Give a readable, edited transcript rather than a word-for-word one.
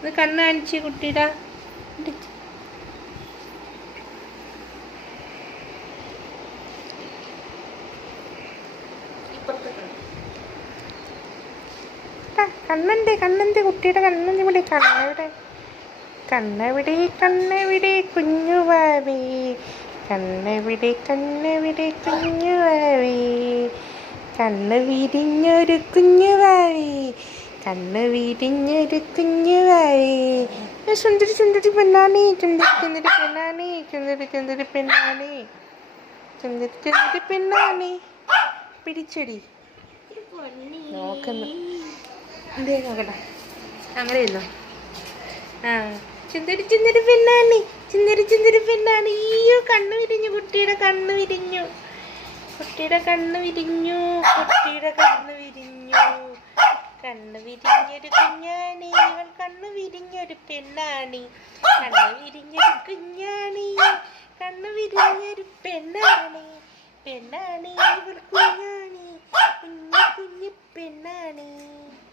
ഇത് കണ്ണ് കാണിച്ച് കുട്ടിയുടെ കണ്ണെന്ത് കുട്ടിയുടെ കണ്ണെവിടെ കണ്ണെവിടെ കണ്ണെവിടെ കണ്ണെവിടെ കുഞ്ഞുവാവേ കണ്ണെവിടെ കണ്ണെവിടെ കുഞ്ഞുവാവേ കണ്ണ് വിരിഞ്ഞൊരു കുഞ്ഞുവാവേ കണ്ണ് വിരിഞ്ഞൊരു കുഞ്ഞുവാവേ സുന്ദരി സുന്ദരി പെണ്ണാണേ ചുന്ദരി ചുന്ദരി പെണ്ണാണേ ചുന്ദരി ചുന്ദരി പെണ്ണാണേ ചുന്ദരി ചുന്ദരി പെണ്ണാണേ പിടിച്ചടി നോക്കുന്നു എന്തേ നോക്കട്ടെ അങ്ങനെ ഇരുന്നോ ആ ചുന്ദരി ചുന്ദരി പെണ്ണാണി ചുന്ദരി ചുന്ദരി പെണ്ണാണി അയ്യോ കണ്ണ് വിരിഞ്ഞു കുട്ടിയുടെ കണ്ണ് വിരിഞ്ഞു കുട്ടിയുടെ കണ്ണ് വിരിഞ്ഞു കുട്ടിയുടെ കണ്ണ് വിരിഞ്ഞു കണ്ണ് വിരിഞ്ഞൊരു കുഞ്ഞാണി ഇവൾ കണ്ണ് വിരിഞ്ഞൊരു പെണ്ണാണി കണ്ണ് വിരിഞ്ഞൊരു കുഞ്ഞാണി കണ്ണ് വിരിഞ്ഞൊരു പെണ്ണാണി പെണ്ണാണി ഇവൾ